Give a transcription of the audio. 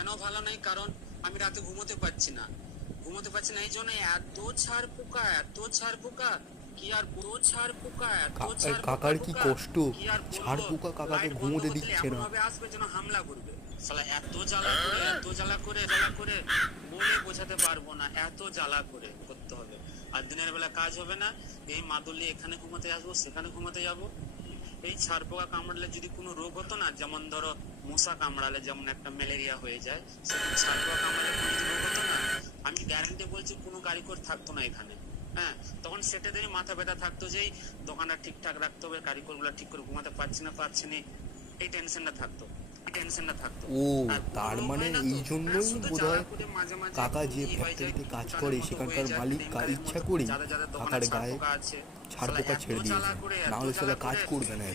কেন ভালো নাই, কারণ আমি রাতে ঘুমোতে পারছি না এই জন্য। এত ছাড় পোকা কি আর বলবো, ছাড় পোকা এত ছাড় কাকার কি পোকা কষ্ট, কি আর ঝাড় বলবো। পোকা কাকাকে লাইট বন্ধ ঘুমোতে করতে দিচ্ছে এমন না। ভাবে আসবে যেন হামলা করবে। শালা এত জ্বালা করে বলে বোঝাতে পারবো না, এত জ্বালা করে করতে হবে। আর দিনের বেলা কাজ হবে না, এই মাদুলি এখানে ঘুমাতে আসবো সেখানে ঘুমাতে যাবো। এই ছাড় পোকা কামড়ালে যদি কোনো রোগ হতো না, যেমন ধরো মশা কামড়ালে যেমন একটা ম্যালেরিয়া হয়ে যায়, সেরকম ছাড় পোকা কামড়ালে কোনো যদি রোগ হতো না, আমি গ্যারান্টি বলছি কোনো কারিগর থাকতো না এখানে। হ্যাঁ, তখন সেটা দিয়ে মাথা ব্যথা থাকতো যে দোকানটা ঠিকঠাক রাখতে হবে, কারিগর গুলা ঠিক করে ঘুমাতে পারছি না এই টেনশনটা থাকতো। ও, আর কোনো তার রোগ মানে হয় না এই তো, জন্যই শুধু জ্বালা বোধহয় করে মাঝে মাঝে কাকা যে বমি হয়ে যায়, ফ্যাক্টরিতে কাজ করে ফুটানির মতো হয়ে সেখানকার যায়, মালিক ডেঙ্কারের ইচ্ছা মতো, করেই যাদের দোকানে কাকার ছাড় গায়ে পোকা আছে। ছাড় শালা পোকা এত ছেড়ে জ্বালা দিয়েছে, করে না এত হলে জ্বালা সেটা কাজ করে করবে না।